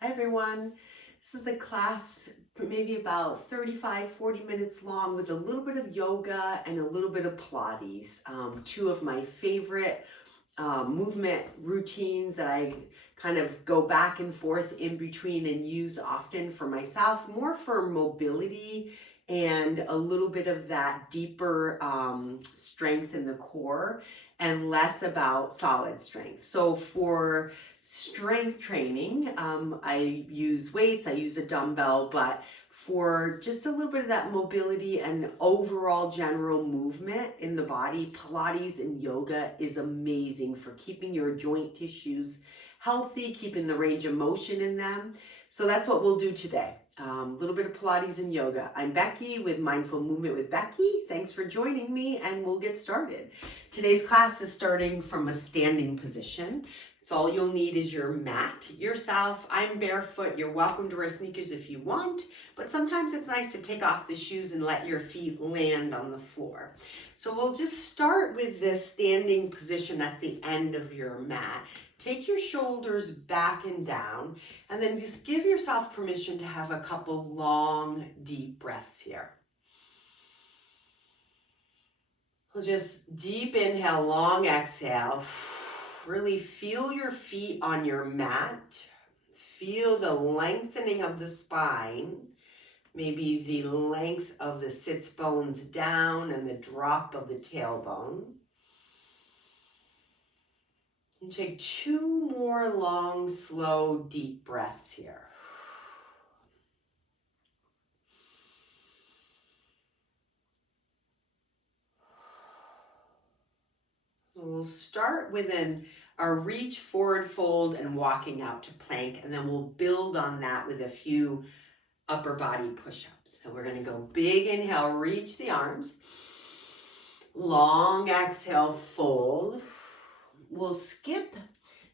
Hi everyone. This is a class maybe about 35-40 minutes long with a little bit of yoga and a little bit of Pilates. Two of my favorite movement routines that I kind of go back and forth in between and use often for myself, more for mobility and a little bit of that deeper strength in the core and less about solid strength. So for strength training, I use weights, I use a dumbbell, but for just a little bit of that mobility and overall general movement in the body, Pilates and yoga is amazing for keeping your joint tissues healthy, keeping the range of motion in them. So that's what we'll do today. A little bit of Pilates and yoga. I'm Becky with Mindful Movement with Becky. Thanks for joining me, and we'll get started. Today's class is starting from a standing position. So all you'll need is your mat, yourself. I'm barefoot. You're welcome to wear sneakers if you want, but sometimes it's nice to take off the shoes and let your feet land on the floor. So we'll just start with this standing position at the end of your mat. Take your shoulders back and down, and then just give yourself permission to have a couple long, deep breaths here. We'll just deep inhale, long exhale. Really feel your feet on your mat. Feel the lengthening of the spine, maybe the length of the sits bones down and the drop of the tailbone. And take two more long, slow, deep breaths here. We'll start with a reach, forward fold, and walking out to plank, and then we'll build on that with a few upper body push-ups. So we're going to go big inhale, reach the arms. Long exhale, fold. We'll skip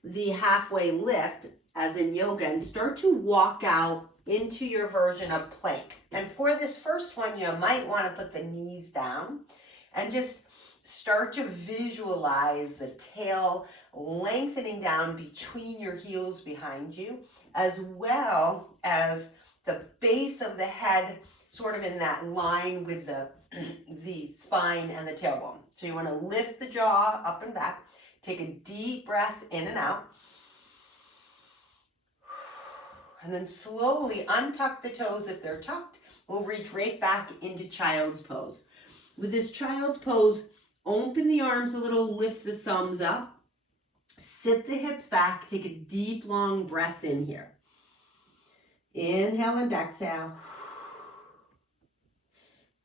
the halfway lift, as in yoga, and start to walk out into your version of plank. And for this first one, you might want to put the knees down and just start to visualize the tail lengthening down between your heels behind you, as well as the base of the head sort of in that line with the spine and the tailbone. So you want to lift the jaw up and back. Take a deep breath in and out. And then slowly untuck the toes if they're tucked. We'll reach right back into child's pose. With this child's pose, open the arms a little, lift the thumbs up. Sit the hips back. Take a deep, long breath in here. Inhale and exhale.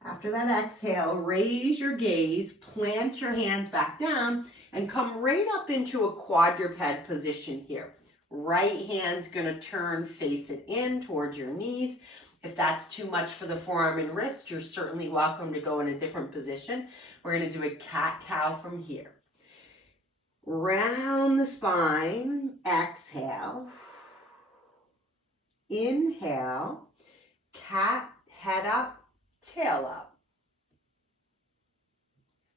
After that exhale, raise your gaze, plant your hands back down, and come right up into a quadruped position here. Right hand's gonna turn, face it in towards your knees. If that's too much for the forearm and wrist, you're certainly welcome to go in a different position. We're gonna do a cat-cow from here. Round the spine, exhale. Inhale, cat, head up, tail up.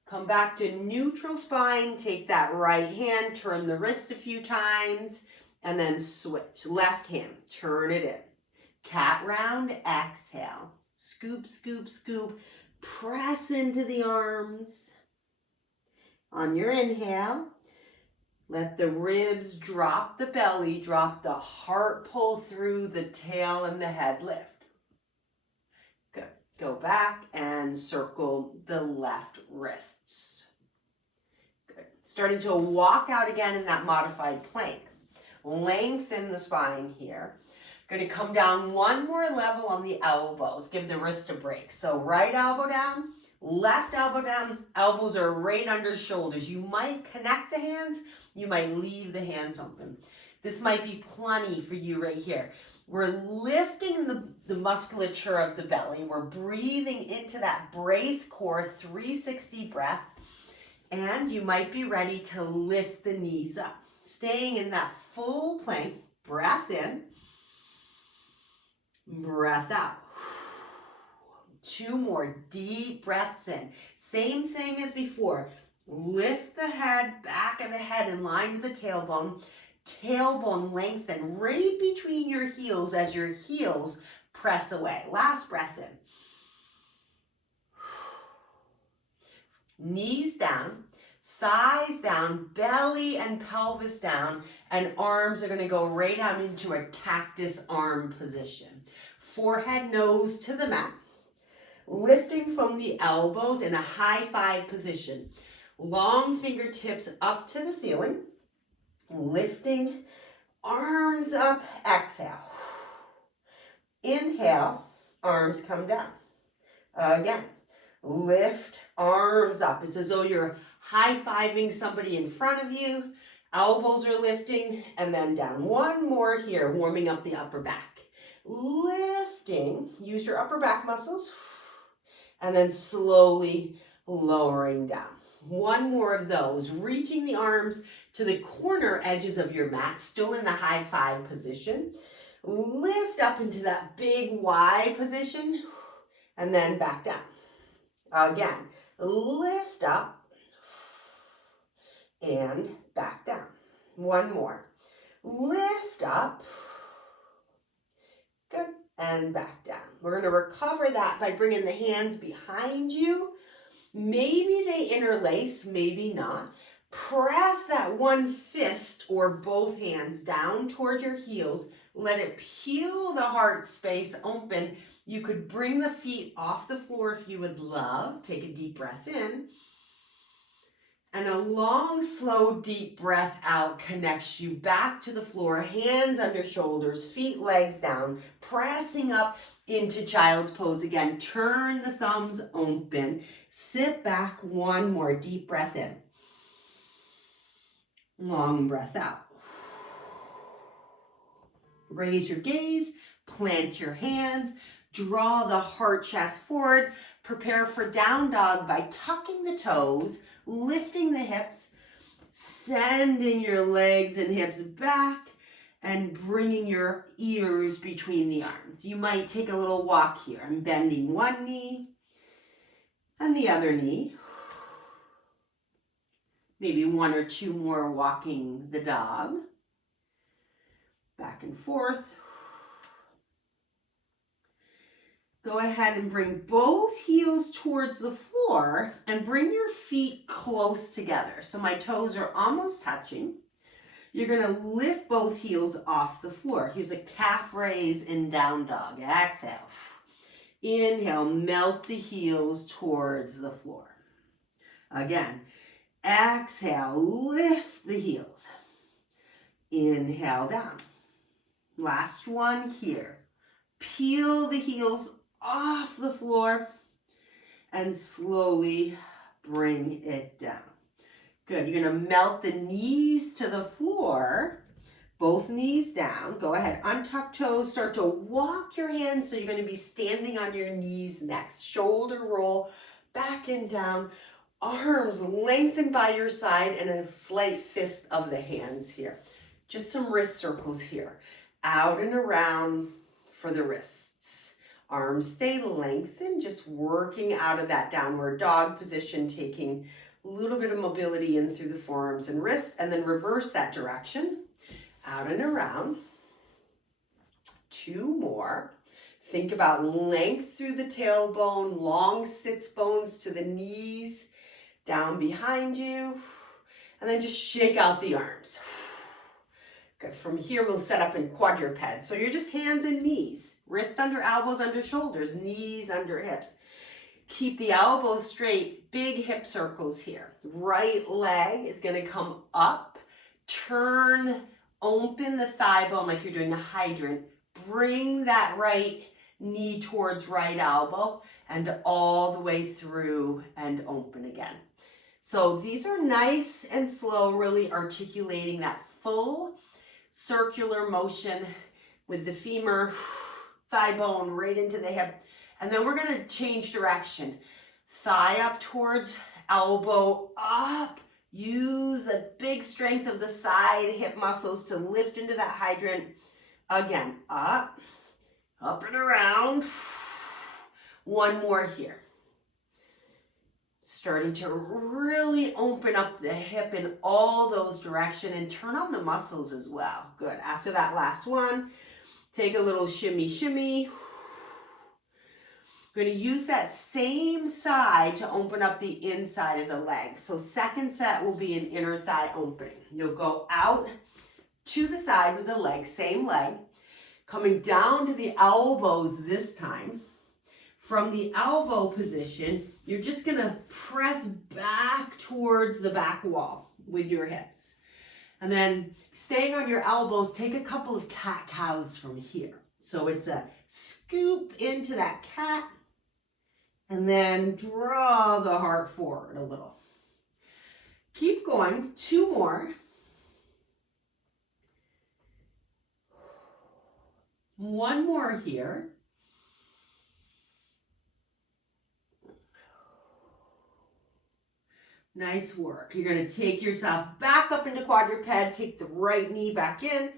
Come back to neutral spine, take that right hand, turn the wrist a few times, and then switch. Left hand, turn it in. Cat round, exhale. Scoop, scoop, scoop. Press into the arms. On your inhale, let the ribs drop the belly, drop the heart pull through the tail and the head lift. Good. Go back and circle the left wrists. Good. Starting to walk out again in that modified plank. Lengthen the spine here. Going to come down one more level on the elbows. Give the wrist a break. So right elbow down, left elbow down. Elbows are right under shoulders. You might connect the hands. You might leave the hands open. This might be plenty for you right here. We're lifting the musculature of the belly. We're breathing into that brace core 360 breath. And you might be ready to lift the knees up. Staying in that full plank. Breath in. Breath out. Two more deep breaths in. Same thing as before. Lift the head, back of the head in line with the tailbone. Tailbone lengthen right between your heels as your heels press away. Last breath in. Knees down, thighs down, belly and pelvis down, and arms are going to go right out into a cactus arm position. Forehead, nose to the mat. Lifting from the elbows in a high five position. Long fingertips up to the ceiling. Lifting, arms up, exhale. Inhale, arms come down. Again, lift, arms up. It's as though you're high-fiving somebody in front of you. Elbows are lifting, and then down. One more here, warming up the upper back. Lifting, use your upper back muscles, and then slowly lowering down. One more of those, reaching the arms to the corner edges of your mat, still in the high five position. Lift up into that big Y position, and then back down. Again, lift up and back down. One more. Lift up. Good. And back down. We're going to recover that by bringing the hands behind you. Maybe they interlace, maybe not. Press that one fist or both hands down toward your heels. Let it peel the heart space open. You could bring the feet off the floor if you would love. Take a deep breath in. And a long, slow, deep breath out connects you back to the floor. Hands under shoulders, feet, legs down, pressing up into child's pose again. Turn the thumbs open. Sit back. One more deep breath in. Long breath out. Raise your gaze, plant your hands, draw the heart chest forward. Prepare for down dog by tucking the toes, lifting the hips, sending your legs and hips back, and bringing your ears between the arms. You might take a little walk here. I'm bending one knee and the other knee. Maybe one or two more walking the dog. Back and forth. Go ahead and bring both heels towards the floor and bring your feet close together. So my toes are almost touching. You're going to lift both heels off the floor. Here's a calf raise in down dog. Exhale. Inhale, melt the heels towards the floor. Again, exhale, lift the heels. Inhale down. Last one here. Peel the heels off the floor and slowly bring it down. Good. You're going to melt the knees to the floor. Both knees down. Go ahead. Untuck toes. Start to walk your hands. So you're going to be standing on your knees next. Shoulder roll back and down. Arms lengthen by your side and a slight fist of the hands here. Just some wrist circles here. Out and around for the wrists. Arms stay lengthened, just working out of that downward dog position, taking a little bit of mobility in through the forearms and wrists, and then reverse that direction. Out and around. Two more. Think about length through the tailbone, long sits bones to the knees, down behind you, and then just shake out the arms. Good. From here, we'll set up in quadruped. So you're just hands and knees, wrist under elbows, under shoulders, knees under hips. Keep the elbows straight, big hip circles here. Right leg is going to come up, turn, open the thigh bone like you're doing a hydrant. Bring that right knee towards right elbow and all the way through and open again. So these are nice and slow, really articulating that full circular motion with the femur, thigh bone right into the hip. And then we're going to change direction. Thigh up towards elbow up. Use the big strength of the side hip muscles to lift into that hydrant. Again, up, up and around. One more here. Starting to really open up the hip in all those directions and turn on the muscles as well. Good. After that last one, take a little shimmy, shimmy. We're going to use that same side to open up the inside of the leg. So second set will be an inner thigh opening. You'll go out to the side with the leg, same leg, coming down to the elbows this time. From the elbow position, you're just going to press back towards the back wall with your hips. And then staying on your elbows, take a couple of cat-cows from here. So it's a scoop into that cat, and then draw the heart forward a little. Keep going, 2 more. One more here. Nice work. You're going to take yourself back up into quadruped, take the right knee back in,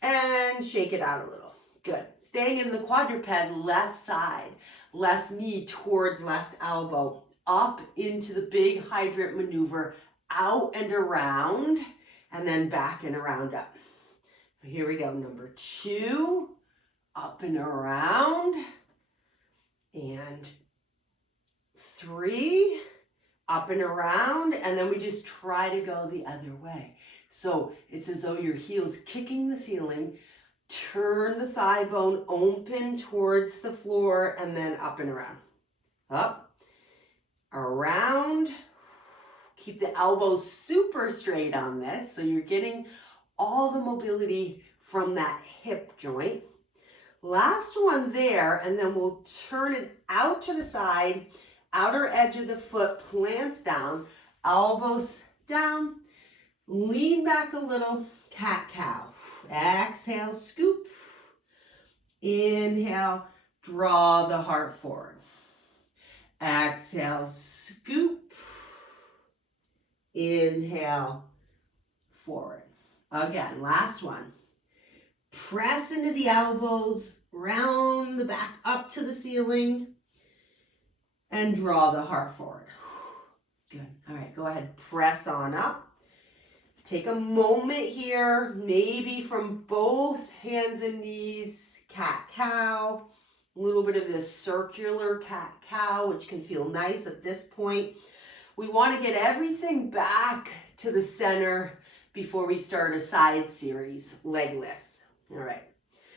and shake it out a little. Good. Staying in the quadruped, left side, left knee towards left elbow, up into the big hydrant maneuver, out and around, and then back and around up. Here we go. Number 2, up and around, and 3, up and around, and then we just try to go the other way. So it's as though your heel's kicking the ceiling, turn the thigh bone open towards the floor, and then up and around. Up, around. Keep the elbows super straight on this, so you're getting all the mobility from that hip joint. Last one there, and then we'll turn it out to the side, outer edge of the foot plants down, elbows down, lean back a little, cat-cow. Exhale, scoop. Inhale, draw the heart forward. Exhale, scoop. Inhale, forward. Again, last one. Press into the elbows, round the back up to the ceiling, and draw the heart forward. Good. All right, go ahead, press on up. Take a moment here, maybe from both hands and knees, cat-cow, a little bit of this circular cat-cow, which can feel nice at this point. We want to get everything back to the center before we start a side series, leg lifts. All right,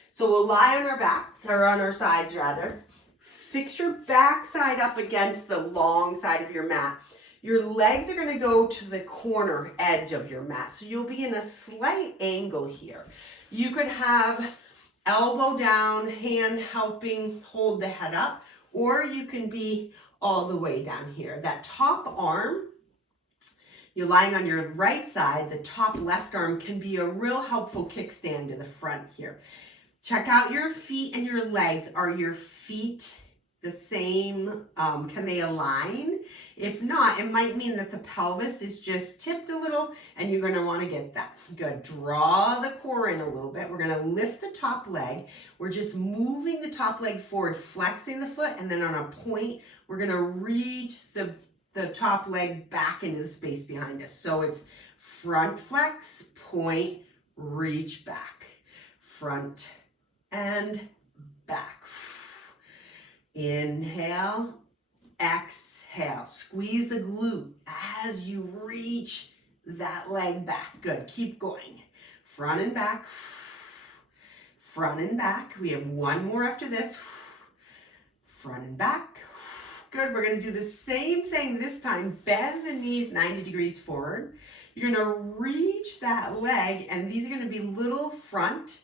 so we'll lie on our backs, or on our sides rather. Fix your backside up against the long side of your mat. Your legs are going to go to the corner edge of your mat. So you'll be in a slight angle here. You could have elbow down, hand helping hold the head up, or you can be all the way down here. That top arm, you're lying on your right side, the top left arm can be a real helpful kickstand to the front here. Check out your feet and your legs. Are your feet the same? Can they align? If not, it might mean that the pelvis is just tipped a little and you're going to want to get that. Good. Draw the core in a little bit. We're going to lift the top leg. We're just moving the top leg forward, flexing the foot, and then on a point, we're going to reach the top leg back into the space behind us. So it's front flex, point, reach back. Front and back. Inhale, exhale. Squeeze the glute as you reach that leg back. Good. Keep going. Front and back. Front and back. We have one more after this. Front and back. Good. We're going to do the same thing this time. Bend the knees 90 degrees forward. You're going to reach that leg, and these are going to be little front,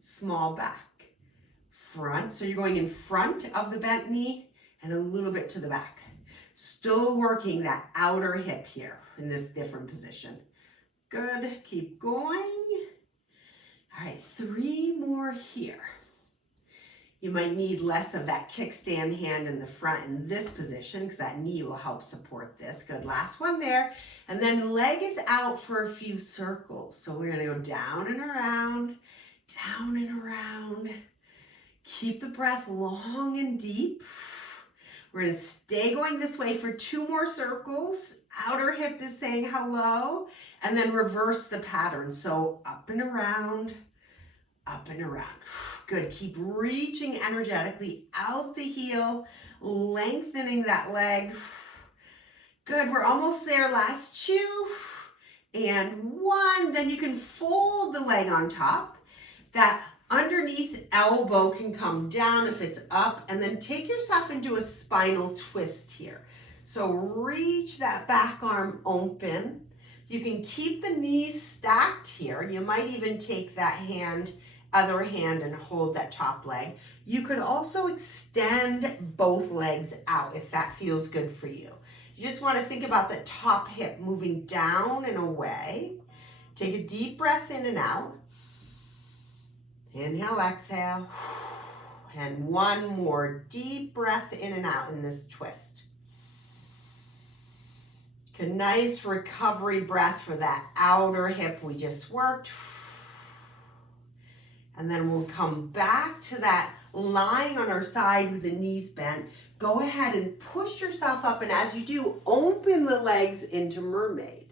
small back. Front, so you're going in front of the bent knee and a little bit to the back. Still working that outer hip here in this different position. Good, keep going. All right, 3 more here. You might need less of that kickstand hand in the front in this position because that knee will help support this. Good, last one there. And then leg is out for a few circles. So we're gonna go down and around, down and around. Keep the breath long and deep. We're gonna stay going this way for 2 more circles. Outer hip is saying hello, and then reverse the pattern. So up and around, up and around. Good, keep reaching energetically out the heel, lengthening that leg. Good, we're almost there, last 2, and 1. Then you can fold the leg on top. That underneath elbow can come down if it's up, and then take yourself into a spinal twist here. So reach that back arm open. You can keep the knees stacked here. You might even take that other hand and hold that top leg. You could also extend both legs out if that feels good for you. You just want to think about the top hip moving down and away. Take a deep breath in and out. Inhale, exhale. And 1 more deep breath in and out in this twist. A nice recovery breath for that outer hip we just worked. And then we'll come back to that lying on our side with the knees bent. Go ahead and push yourself up, and as you do, open the legs into mermaid.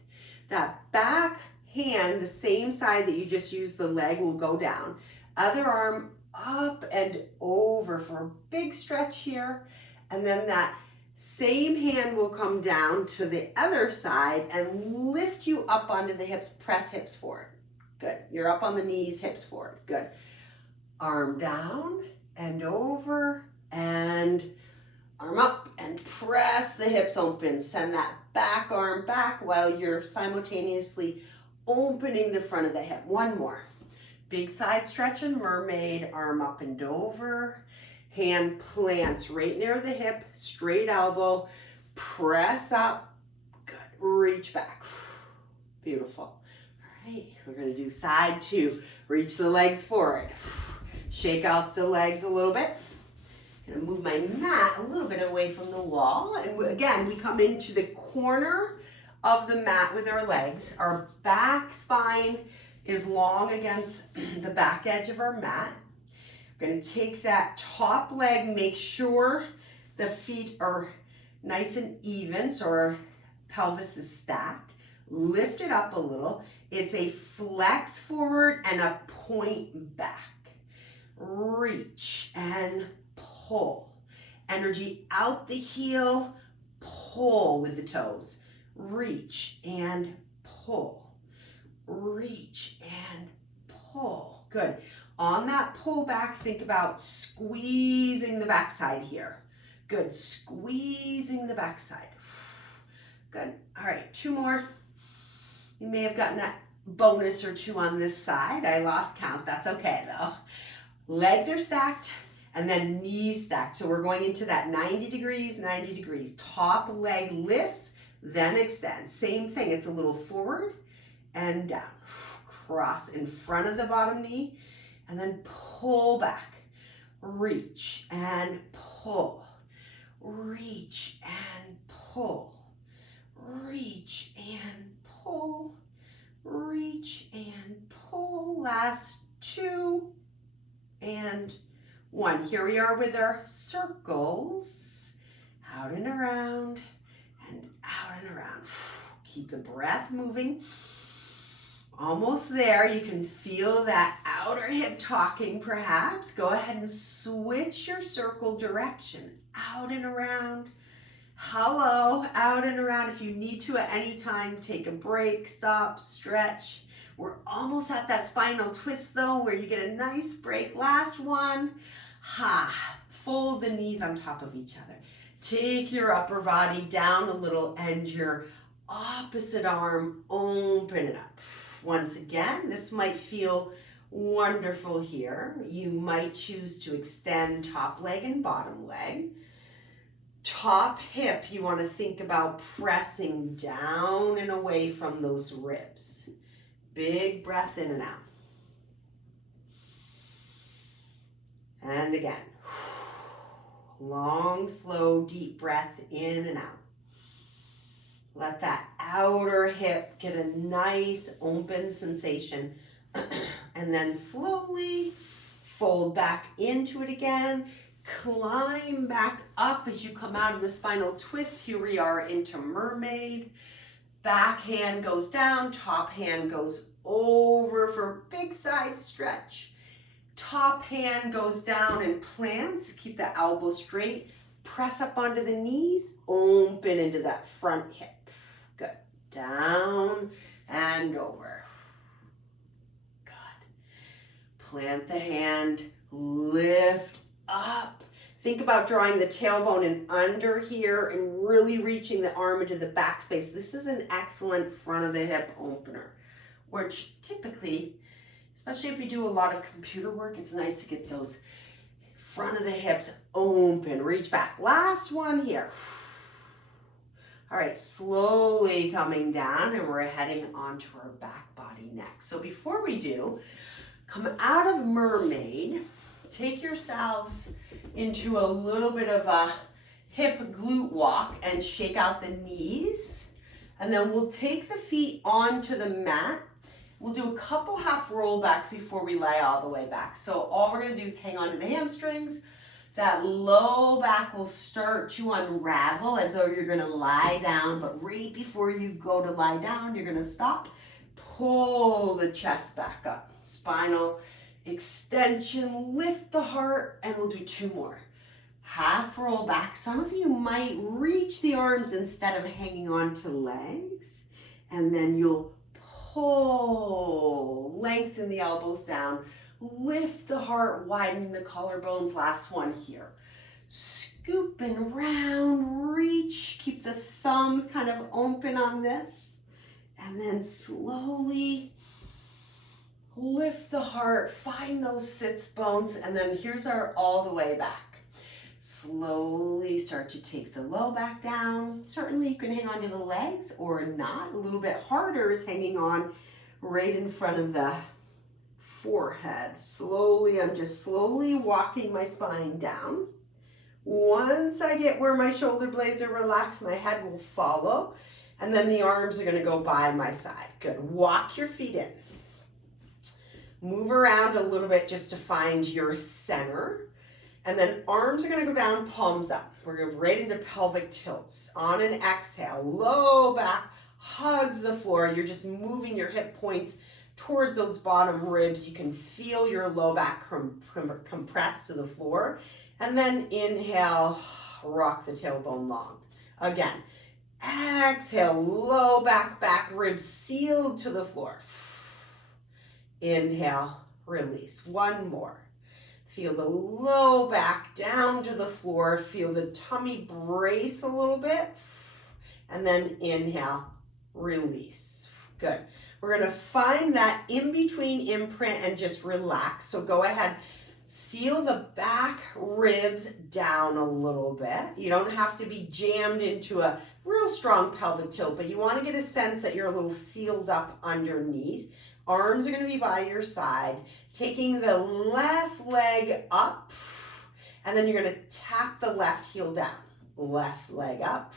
That back hand, the same side that you just used the leg, will go down. Other arm up and over for a big stretch here. And then that same hand will come down to the other side and lift you up onto the hips. Press hips forward. Good. You're up on the knees, hips forward. Good. Arm down and over and arm up and press the hips open. Send that back arm back while you're simultaneously opening the front of the hip. 1 more. Big side stretch and mermaid. Arm up and over. Hand plants right near the hip. Straight elbow. Press up. Good. Reach back. Beautiful. All right. We're going to do side 2. Reach the legs forward. Shake out the legs a little bit. I'm going to move my mat a little bit away from the wall. And again, we come into the corner of the mat with our legs. Our back spine is long against the back edge of our mat. We're going to take that top leg, make sure the feet are nice and even so our pelvis is stacked. Lift it up a little. It's a flex forward and a point back. Reach and pull. Energy out the heel, pull with the toes. Reach and pull. Reach and pull. Good. On that pull back, think about squeezing the backside here. Good. Squeezing the backside. Good. All right, 2 more. You may have gotten a bonus or 2 on this side. I lost count. That's okay though. Legs are stacked and then knees stacked. So we're going into that 90 degrees, 90 degrees. Top leg lifts, then extends. Same thing. It's a little forward and down. Cross in front of the bottom knee and then pull back. Reach and pull. Reach and pull. Reach and pull. Reach and pull. Last 2 and 1. Here we are with our circles. Out and around and out and around. Keep the breath moving. Almost there. You can feel that outer hip talking perhaps. Go ahead and switch your circle direction. Out and around. Hello, out and around. If you need to at any time, take a break, stop, stretch. We're almost at that spinal twist though, where you get a nice break. Last one. Fold the knees on top of each other. Take your upper body down a little and your opposite arm, open it up. Once again, this might feel wonderful here. You might choose to extend top leg and bottom leg. Top hip, you want to think about pressing down and away from those ribs. Big breath in and out. And again. Long, slow, deep breath in and out. Let that outer hip get a nice open sensation. And then slowly fold back into it again. Climb back up as you come out of the spinal twist. Here we are into mermaid. Back hand goes down, top hand goes over for a big side stretch. Top hand goes down and plants. Keep the elbow straight. Press up onto the knees. Open into that front hip. Good. Down and over. Good. Plant the hand. Lift up. Think about drawing the tailbone in under here and really reaching the arm into the back space. This is an excellent front of the hip opener, which typically, especially if you do a lot of computer work, it's nice to get those front of the hips open. Reach back. Last one here. All right, slowly coming down, and we're heading onto our back body next. So before we do, come out of mermaid. Take yourselves into a little bit of a hip glute walk and shake out the knees. And then we'll take the feet onto the mat. We'll do a couple half rollbacks before we lie all the way back. So all we're gonna do is hang on to the hamstrings. That low back will start to unravel as though you're gonna lie down, but right before you go to lie down, you're gonna stop. Pull the chest back up. Spinal extension, lift the heart, and we'll do 2 more. Half roll back. Some of you might reach the arms instead of hanging on to legs, and then you'll pull, lengthen the elbows down, lift the heart, widen the collarbones. Last one here. Scoop and round, reach, keep the thumbs kind of open on this, and then slowly lift the heart, find those sits bones, and then here's our all the way back. Slowly start to take the low back down. Certainly you can hang on to the legs or not. A little bit harder is hanging on right in front of the forehead. Slowly, I'm just slowly walking my spine down. Once I get where my shoulder blades are relaxed, my head will follow, and then the arms are gonna go by my side. Good, walk your feet in. Move around a little bit just to find your center. And then arms are gonna go down, palms up. We're gonna go right into pelvic tilts. On an exhale, low back hugs the floor. You're just moving your hip points towards those bottom ribs. You can feel your low back compressed to the floor. And then inhale, rock the tailbone long. Again, exhale, low back ribs sealed to the floor. Inhale, release. One more. Feel the low back down to the floor. Feel the tummy brace a little bit. And then inhale, release. Good. We're going to find that in-between imprint and just relax. So go ahead, seal the back ribs down a little bit. You don't have to be jammed into a real strong pelvic tilt, but you want to get a sense that you're a little sealed up underneath. Arms are going to be by your side, taking the left leg up, and then you're going to tap the left heel down. Left leg up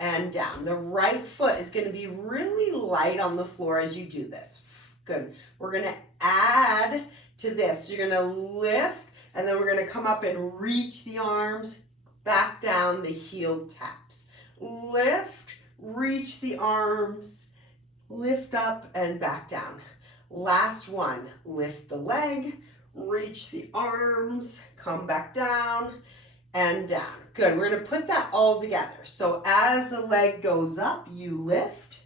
and down. The right foot is going to be really light on the floor as you do this. Good. We're going to add to this. You're going to lift, and then we're going to come up and reach the arms back down. The heel taps. Lift, reach the arms, lift up and back down. Last one, lift the leg, reach the arms, come back down and down. Good, we're gonna put that all together. So as the leg goes up, you lift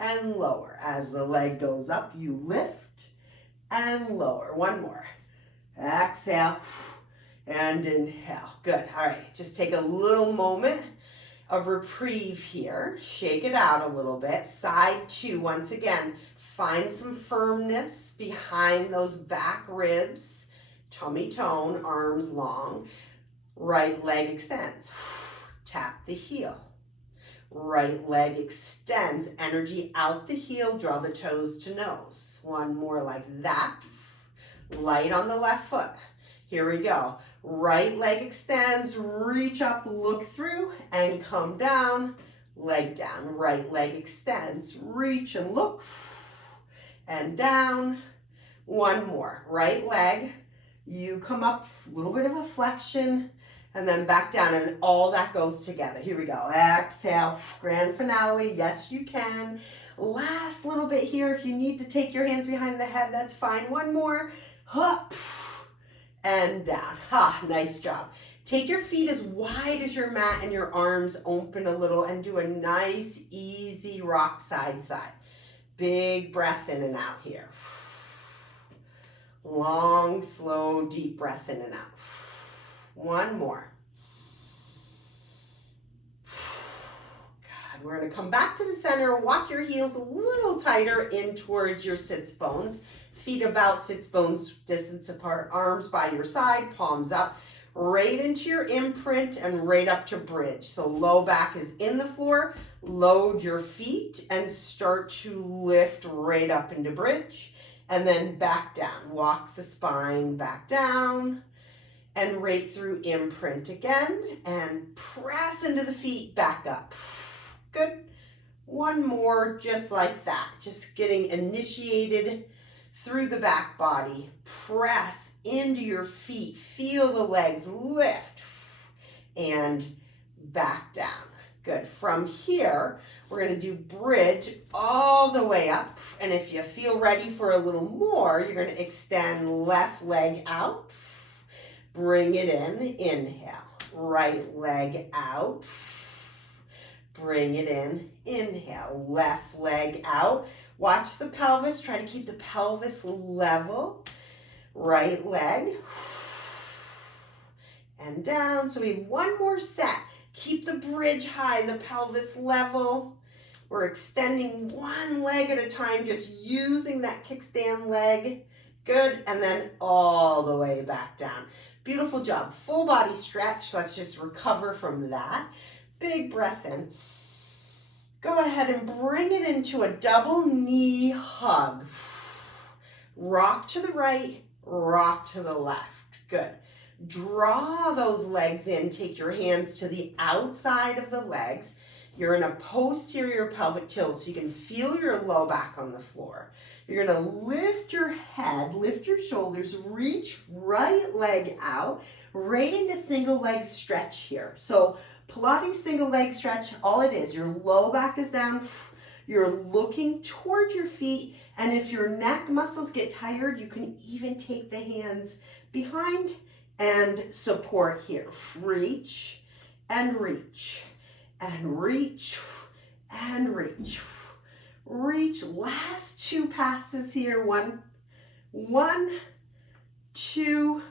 and lower. As the leg goes up, you lift and lower. One more. Exhale and inhale. Good, all right, just take a little moment of reprieve here. Shake it out a little bit. Side 2, once again, find some firmness behind those back ribs. Tummy tone, arms long. Right leg extends. Tap the heel. Right leg extends. Energy out the heel. Draw the toes to nose. One more like that. Light on the left foot. Here we go. Right leg extends, reach up, look through, and come down, leg down. Right leg extends, reach and look, and down. One more. Right leg, You come up, a little bit of a flexion, and then back down, and all that goes together. Here we go. Exhale, grand finale. Yes, you can. Last little bit here. If you need to take your hands behind the head, that's fine. One more. Up and down. Ha, nice job. Take your feet as wide as your mat and your arms open a little and do a nice, easy rock side side. Big breath in and out here. Long, slow, deep breath in and out. One more. Good. We're going to come back to the center. Walk your heels a little tighter in towards your sits bones. Feet about sits bones distance apart. Arms by your side, palms up. Right into your imprint and right up to bridge. So low back is in the floor. Load your feet and start to lift right up into bridge. And then back down. Walk the spine back down and right through imprint again. And press into the feet back up. Good. One more just like that. Just getting initiated through the back body. Press into your feet. Feel the legs lift and back down. Good. From here, we're going to do bridge all the way up. And if you feel ready for a little more, you're going to extend left leg out. Bring it in. Inhale. Right leg out. Bring it in. Inhale. Left leg out. Watch the pelvis. Try to keep the pelvis level. Right leg. And down. So we have one more set. Keep the bridge high, the pelvis level. We're extending one leg at a time, just using that kickstand leg. Good. And then all the way back down. Beautiful job. Full body stretch. Let's just recover from that. Big breath in. Go ahead and bring it into a double knee hug. Rock to the right, rock to the left. Good. Draw those legs in. Take your hands to the outside of the legs. You're in a posterior pelvic tilt, so you can feel your low back on the floor. You're going to lift your head, lift your shoulders, reach right leg out, right into single leg stretch here. So Pilates single leg stretch, all it is, your low back is down, you're looking towards your feet, and if your neck muscles get tired, you can even take the hands behind and support here. Reach and reach and reach and reach. Reach. Last two passes here. One, two.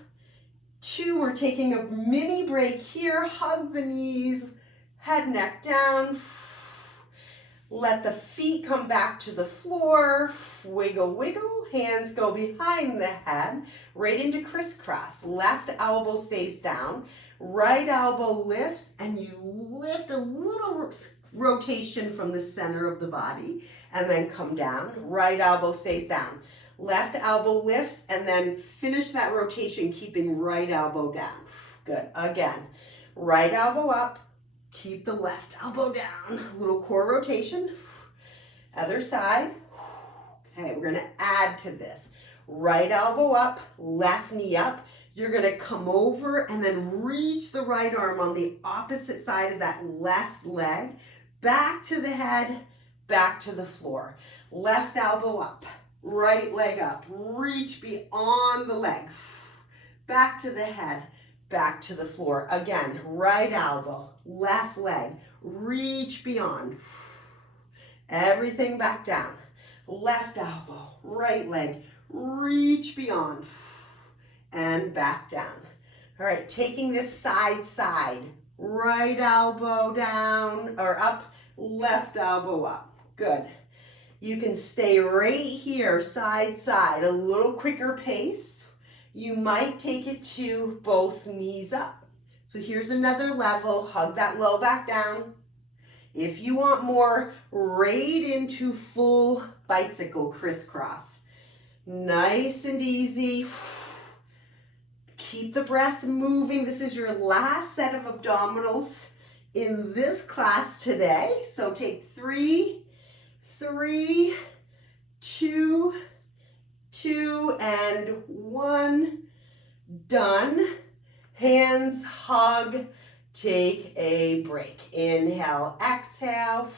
We're taking a mini break here. Hug the knees, head, neck down. Let the feet come back to the floor. Wiggle, wiggle. Hands go behind the head, right into crisscross. Left elbow stays down. Right elbow lifts, and you lift a little rotation from the center of the body, and then come down. Right elbow stays down. Left elbow lifts, and then finish that rotation, keeping right elbow down. Good. Again, right elbow up. Keep the left elbow down. Little core rotation. Other side. Okay, we're going to add to this. Right elbow up, left knee up. You're going to come over and then reach the right arm on the opposite side of that left leg. Back to the head, back to the floor. Left elbow up, right leg up. Reach beyond the leg. Back to the head. Back to the floor. Again, right elbow, left leg, reach beyond. Everything back down. Left elbow, right leg, reach beyond. And back down. All right, taking this side. Right elbow down or up, left elbow up. Good. You can stay right here, side, a little quicker pace. You might take it to both knees up. So here's another level. Hug that low back down. If you want more, right into full bicycle crisscross. Nice and easy. Keep the breath moving. This is your last set of abdominals in this class today. So take 3, 2, and 1. Done. Hands hug. Take a break. Inhale, exhale.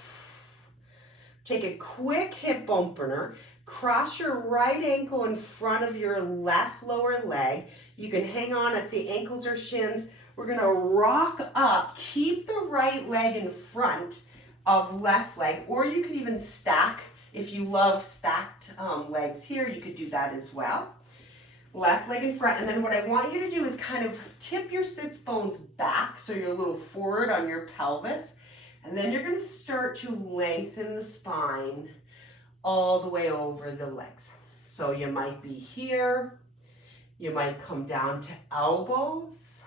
Take a quick hip opener. Cross your right ankle in front of your left lower leg. You can hang on at the ankles or shins. We're gonna rock up. Keep the right leg in front of left leg, or you can even stack. If you love stacked legs here, you could do that as well. Left leg in front, and then what I want you to do is kind of tip your sits bones back so you're a little forward on your pelvis, and then you're going to start to lengthen the spine all the way over the legs. So you might be here, you might come down to elbows.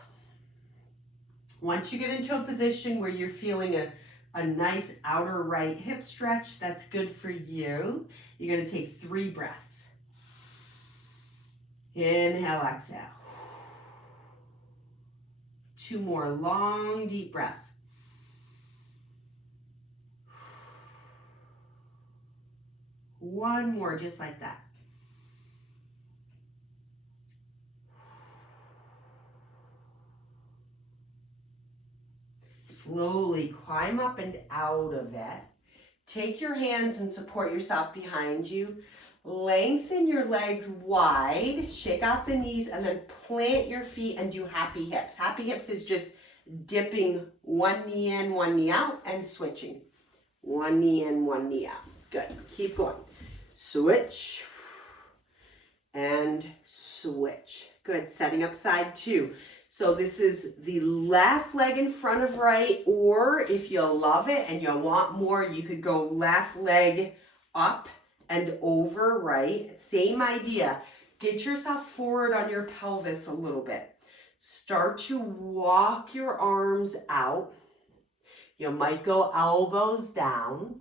Once you get into a position where you're feeling a nice outer right hip stretch, that's good for you. You're going to take 3 breaths. Inhale, exhale. 2 more long, deep breaths. One more, just like that. Slowly climb up and out of it. Take your hands and support yourself behind you. Lengthen your legs wide, shake out the knees, and then plant your feet and do happy hips. Happy hips is just dipping one knee in, one knee out, and switching. One knee in, one knee out. Good. Keep going. Switch and switch. Good. Setting up side 2. So this is the left leg in front of right, or if you love it and you want more, you could go left leg up and over right. Same idea. Get yourself forward on your pelvis a little bit. Start to walk your arms out. You might go elbows down.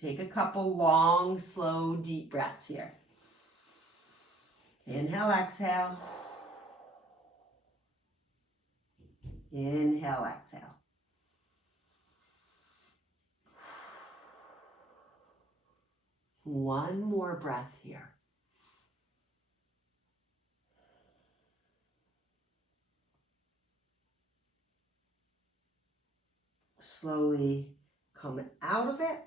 Take a couple long, slow, deep breaths here. Inhale, exhale. Inhale, exhale. One more breath here. Slowly come out of it.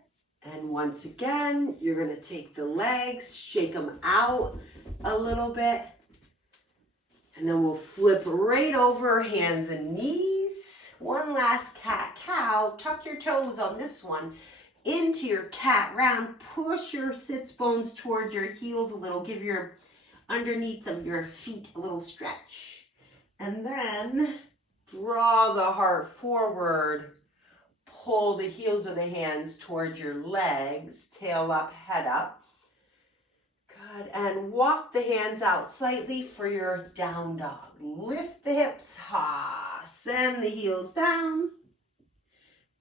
And once again, you're going to take the legs, shake them out a little bit. And then we'll flip right over, hands and knees. One last cat-cow. Tuck your toes on this one into your cat round. Push your sits bones toward your heels a little. Give your underneath of your feet a little stretch. And then draw the heart forward. Pull the heels of the hands toward your legs. Tail up, head up. Good. And walk the hands out slightly for your down dog. Lift the hips. Send the heels down.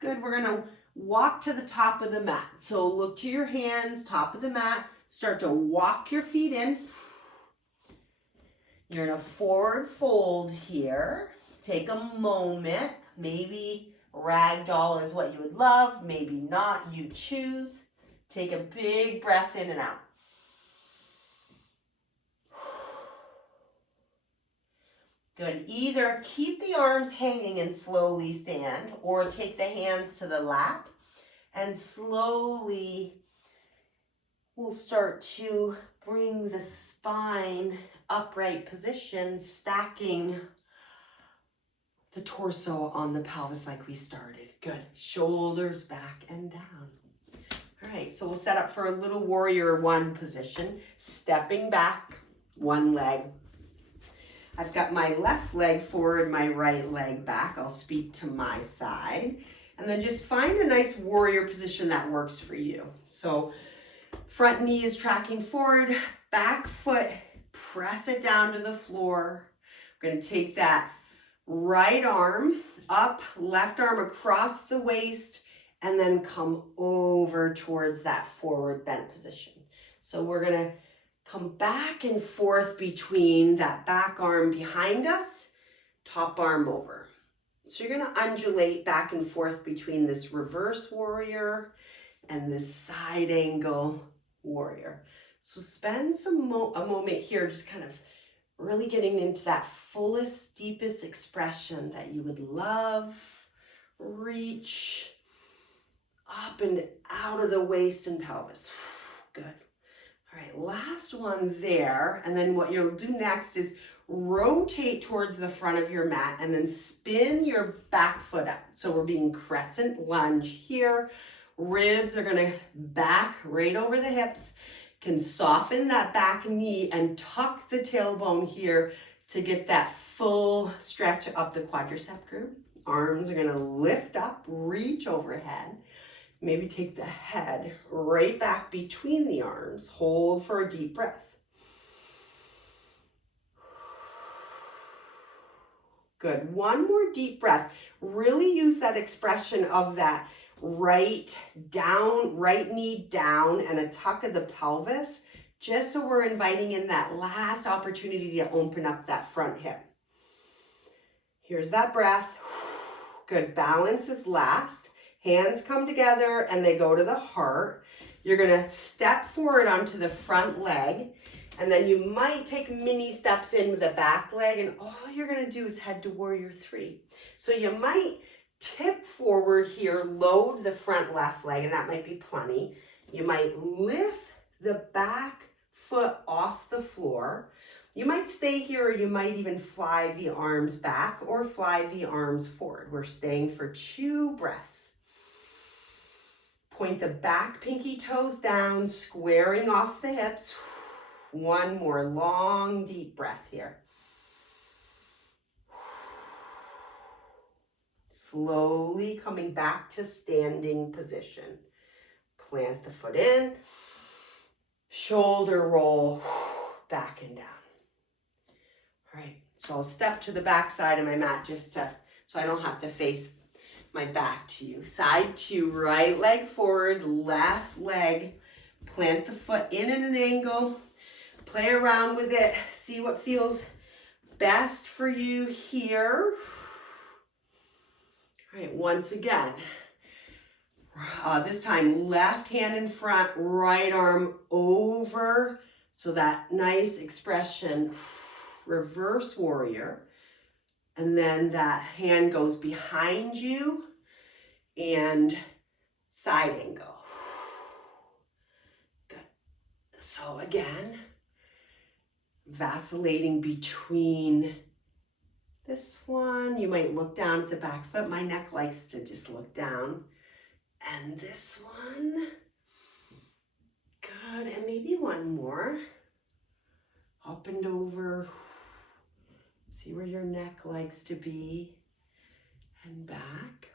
Good. We're going to walk to the top of the mat. So look to your hands, top of the mat. Start to walk your feet in. You're in a forward fold here. Take a moment. Maybe ragdoll is what you would love. Maybe not. You choose. Take a big breath in and out. Good. Either keep the arms hanging and slowly stand, or take the hands to the lap and slowly we'll start to bring the spine upright position, stacking the torso on the pelvis like we started. Good. Shoulders back and down. All right, so we'll set up for a little warrior 1 position, stepping back, one leg. I've got my left leg forward, my right leg back. I'll speak to my side. And then just find a nice warrior position that works for you. So front knee is tracking forward, back foot, press it down to the floor. We're going to take that right arm up, left arm across the waist, and then come over towards that forward bent position. So we're going to come back and forth between that back arm behind us, top arm over. So you're going to undulate back and forth between this reverse warrior and this side angle warrior. So spend a moment here just kind of Really getting into that fullest, deepest expression that you would love. Reach up and out of the waist and pelvis. Good. All right, last one there. And then what you'll do next is rotate towards the front of your mat and then spin your back foot up. So we're being crescent lunge here. Ribs are gonna back right over the hips. Can soften that back knee and tuck the tailbone here to get that full stretch up the quadricep group. Arms are gonna lift up, reach overhead. Maybe take the head right back between the arms. Hold for a deep breath. Good. One more deep breath. Really use that expression of that right knee down and a tuck of the pelvis, just so we're inviting in that last opportunity to open up that front hip. Here's that breath. Good. Balance is last. Hands come together and they go to the heart. You're gonna step forward onto the front leg, and then you might take mini steps in with the back leg, and all you're gonna do is head to warrior three. So you might tip forward here, load the front left leg, and that might be plenty. You might lift the back foot off the floor. You might stay here, or you might even fly the arms back or fly the arms forward. We're staying for 2 breaths. Point the back pinky toes down, squaring off the hips. One more long, deep breath here. Slowly coming back to standing position. Plant the foot in, shoulder roll, back and down. All right, so I'll step to the back side of my mat so I don't have to face my back to you. Side to right leg forward, left leg. Plant the foot in at an angle. Play around with it. See what feels best for you here. All right, once again. This time, left hand in front, right arm over. So that nice expression, reverse warrior. And then that hand goes behind you and side angle. Good. So again, vacillating between this one. You might look down at the back foot. My neck likes to just look down. And this one. Good. And maybe one more. Up and over. See where your neck likes to be, and back.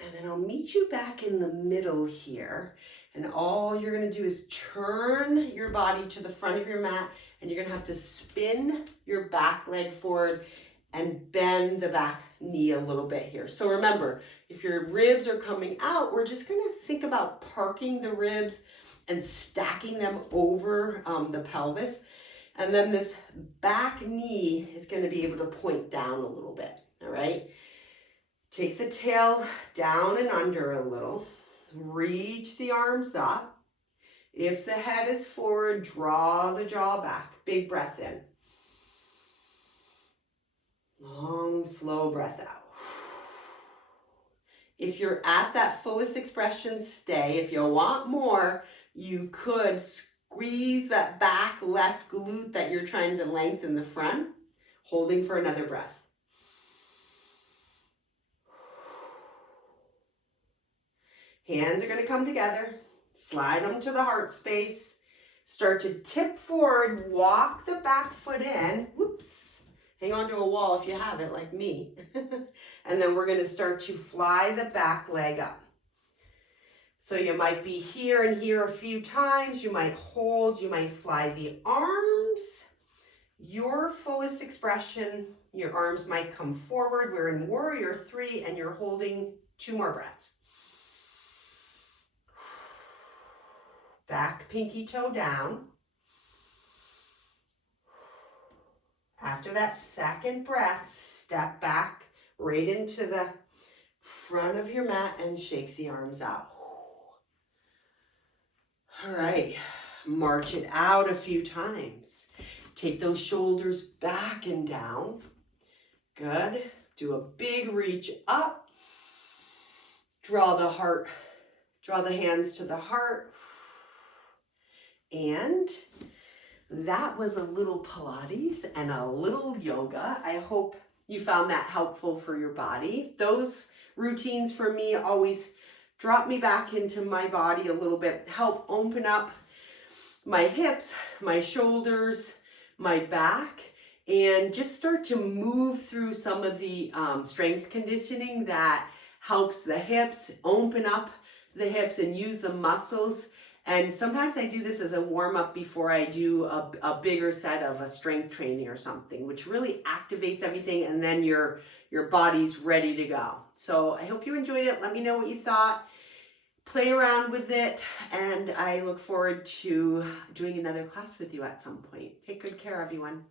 And then I'll meet you back in the middle here. And all you're gonna do is turn your body to the front of your mat, and you're gonna have to spin your back leg forward and bend the back knee a little bit here. So remember, if your ribs are coming out, we're just gonna think about parking the ribs and stacking them over the pelvis. And then this back knee is going to be able to point down a little bit, all right? Take the tail down and under a little. Reach the arms up. If the head is forward, draw the jaw back. Big breath in. Long, slow breath out. If you're at that fullest expression, stay. If you want more, you could squeeze that back left glute that you're trying to lengthen the front, holding for another breath. Hands are going to come together. Slide them to the heart space. Start to tip forward. Walk the back foot in. Whoops. Hang on to a wall if you have it, like me. And then we're going to start to fly the back leg up. So you might be here and here a few times. You might hold. You might fly the arms. Your fullest expression. Your arms might come forward. We're in warrior three, and you're holding 2 more breaths. Back pinky toe down. After that second breath, step back right into the front of your mat and shake the arms out. All right, March it out a few times. Take those shoulders back and down. Good. Do a big reach up. Draw the hands to the heart. And that was a little Pilates and a little yoga. I hope you found that helpful for your body. Those routines for me always drop me back into my body a little bit, help open up my hips, my shoulders, my back, and just start to move through some of the strength conditioning that helps the hips, open up the hips and use the muscles. And sometimes I do this as a warm-up before I do a bigger set of a strength training or something, which really activates everything, and then your body's ready to go. So I hope you enjoyed it. Let me know what you thought. Play around with it, and I look forward to doing another class with you at some point. Take good care, everyone.